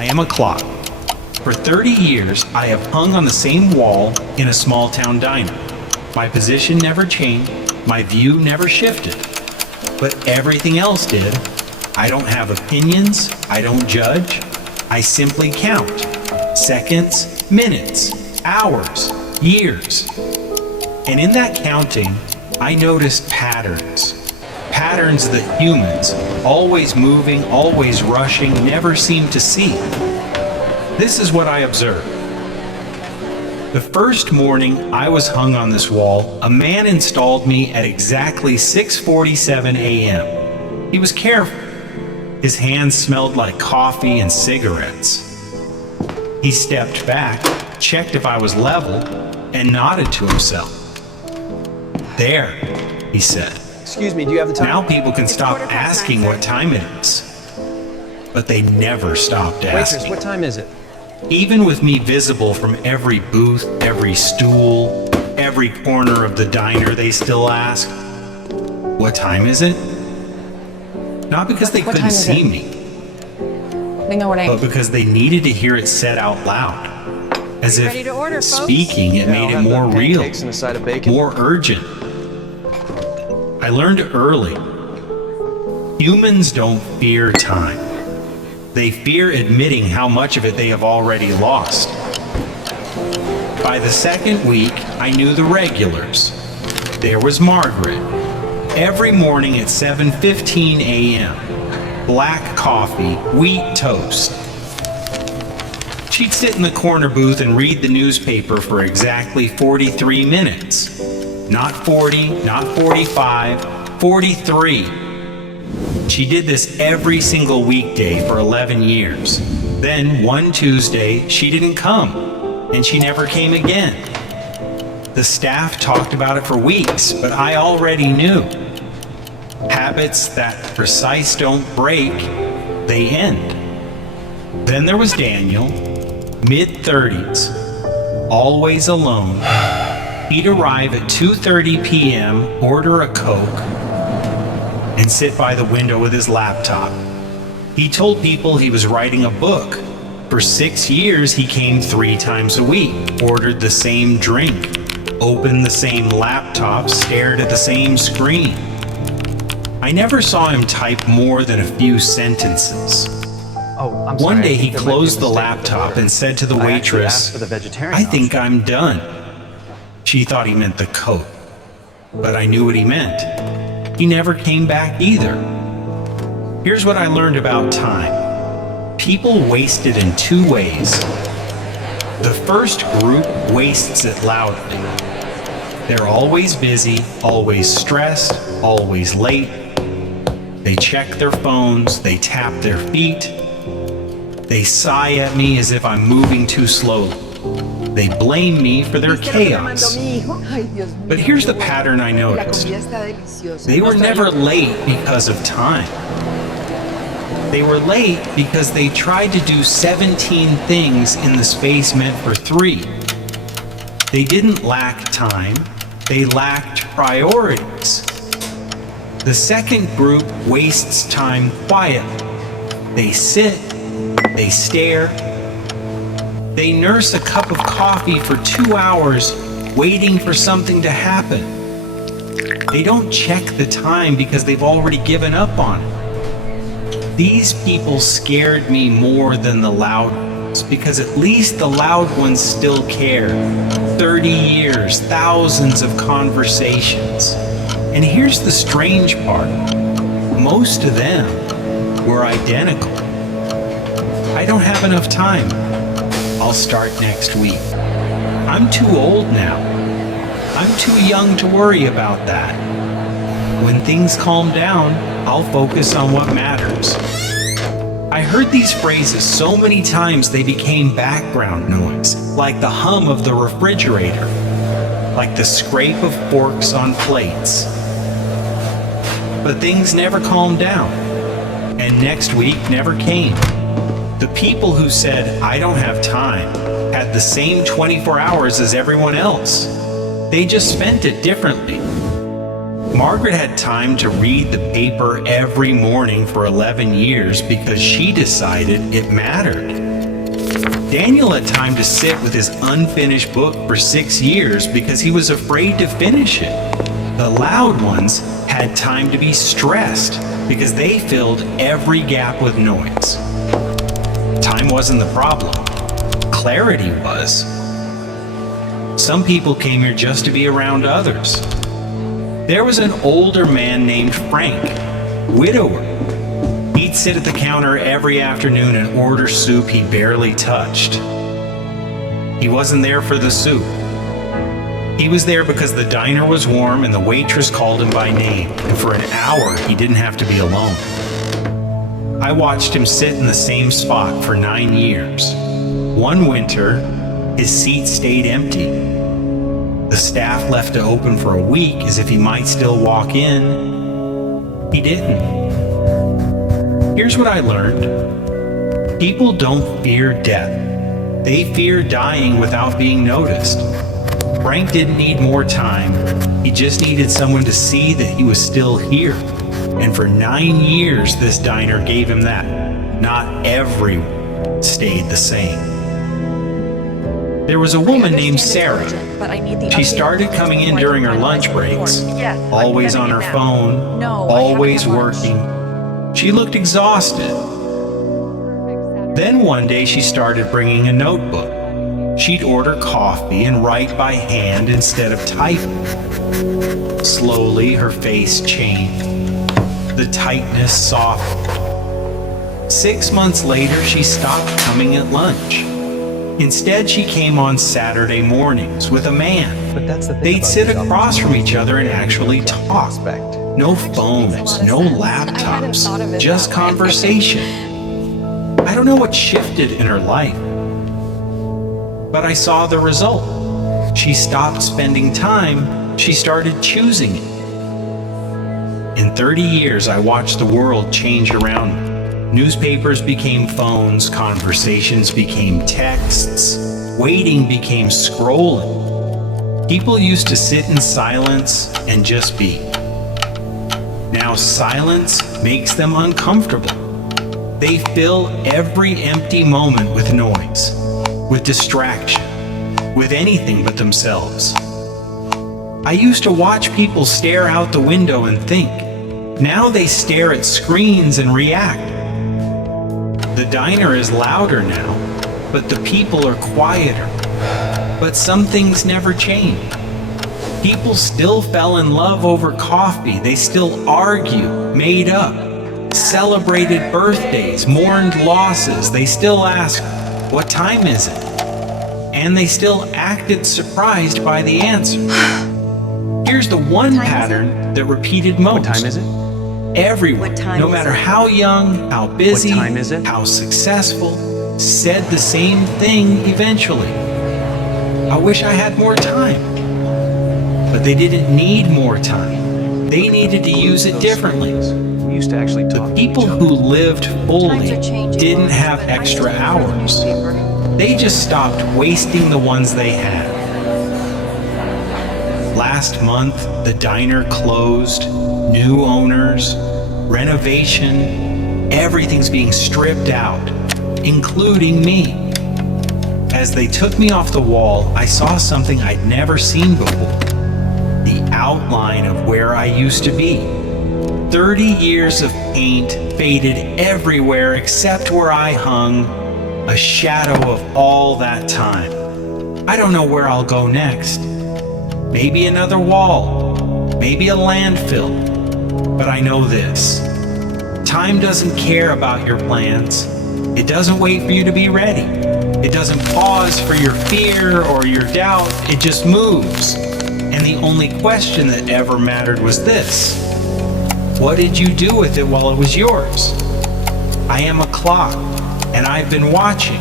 I am a clock. For 30 years, I have hung on the same wall in a small town diner. My position never changed, my view never shifted. But everything else did. I don't have opinions, I don't judge, I simply count. Seconds, minutes, hours, years. And in that counting, I noticed patterns. Patterns that humans, always moving, always rushing, never seem to see. This is what I observed. The first morning I was hung on this wall, a man installed me at exactly 6:47 a.m. He was careful. His hands smelled like coffee and cigarettes. He stepped back, checked if I was level, and nodded to himself. "There," he said. Excuse me, do you have the time? Now people can stop asking what time it is. But they never stopped Waitress, asking. what time is it? Even with me visible from every booth, every stool, every corner of the diner, they still ask, "What time is it?" Not because they couldn't see me, but because they needed to hear it said out loud. As if speaking, it made it more real, more urgent. I learned early, humans don't fear time. They fear admitting how much of it they have already lost. By the second week, I knew the regulars. There was Margaret. Every morning at 7:15 a.m., black coffee, wheat toast. She'd sit in the corner booth and read the newspaper for exactly 43 minutes. Not 40, not 45, 43. She did this every single weekday for 11 years. Then one Tuesday, she didn't come, and she never came again. The staff talked about it for weeks, but I already knew. Habits that precise don't break, they end. Then there was Daniel, mid-30s, always alone. He'd arrive at 2:30 p.m., order a Coke, and sit by the window with his laptop. He told people he was writing a book. For 6 years, he came 3 times a week, ordered the same drink, opened the same laptop, stared at the same screen. I never saw him type more than a few sentences. Oh, I'm sorry. One day he closed the laptop and said to the waitress, "I think I'm done." She thought he meant the Coke, but I knew what he meant. He never came back either. Here's what I learned about time. People waste it in 2 ways. The first group wastes it loudly. They're always busy, always stressed, always late. They check their phones, they tap their feet. They sigh at me as if I'm moving too slowly. They blame me for their chaos. But here's the pattern I noticed. They were never late because of time. They were late because they tried to do 17 things in the space meant for 3. They didn't lack time, they lacked priorities. The second group wastes time quietly. They sit, they stare, they nurse a cup of coffee for 2 hours waiting for something to happen. They don't check the time because they've already given up on it. These people scared me more than the loud ones, because at least the loud ones still care. 30 years, thousands of conversations. And here's the strange part. Most of them were identical. I don't have enough time. I'll start next week. I'm too old now. I'm too young to worry about that. When things calm down, I'll focus on what matters. I heard these phrases so many times they became background noise, like the hum of the refrigerator, like the scrape of forks on plates. But things never calmed down, and next week never came. The people who said, "I don't have time," had the same 24 hours as everyone else. They just spent it differently. Margaret had time to read the paper every morning for 11 years because she decided it mattered. Daniel had time to sit with his unfinished book for 6 years because he was afraid to finish it. The loud ones had time to be stressed because they filled every gap with noise. Time wasn't the problem. Clarity was. Some people came here just to be around others. There was an older man named Frank, widower. He'd sit at the counter every afternoon and order soup he barely touched. He wasn't there for the soup. He was there because the diner was warm and the waitress called him by name, and for an hour he didn't have to be alone. I watched him sit in the same spot for 9 years. One winter, his seat stayed empty. The staff left it open for a week as if he might still walk in. He didn't. Here's what I learned. People don't fear death. They fear dying without being noticed. Frank didn't need more time. He just needed someone to see that he was still here. And for 9 years, this diner gave him that. Not everyone stayed the same. There was a woman named Sarah. She started coming in during her lunch breaks, always on her phone, always working. She looked exhausted. Then one day she started bringing a notebook. She'd order coffee and write by hand instead of typing. Slowly, her face changed. The tightness softened. 6 months later, she stopped coming at lunch. Instead, she came on Saturday mornings with a man. But that's the thing. They'd sit across from each other and actually talk. No phones, no laptops, just conversation. I don't know what shifted in her life, but I saw the result. She stopped spending time, she started choosing it. In 30 years, I watched the world change around me. Newspapers became phones, conversations became texts, waiting became scrolling. People used to sit in silence and just be. Now silence makes them uncomfortable. They fill every empty moment with noise, with distraction, with anything but themselves. I used to watch people stare out the window and think. Now they stare at screens and react. The diner is louder now, but the people are quieter. But some things never change. People still fell in love over coffee. They still argue, made up, celebrated birthdays, mourned losses. They still asked, "What time is it?" And they still acted surprised by the answer. Here's the one pattern that repeated most. What time is it? Everyone, no matter how young, how busy, What time is it? how successful, said the same thing eventually. I wish I had more time. But they didn't need more time. They needed to use it differently. We used to actually The talk. people who lived fully didn't have extra hours. They just stopped wasting the ones they had. Last month, the diner closed, new owners, renovation, everything's being stripped out, including me. As they took me off the wall, I saw something I'd never seen before. The outline of where I used to be. 30 years of paint faded everywhere except where I hung, a shadow of all that time. I don't know where I'll go next. Maybe another wall, maybe a landfill, but I know this. Time doesn't care about your plans. It doesn't wait for you to be ready. It doesn't pause for your fear or your doubt. It just moves. And the only question that ever mattered was this: what did you do with it while it was yours? I am a clock, and I've been watching.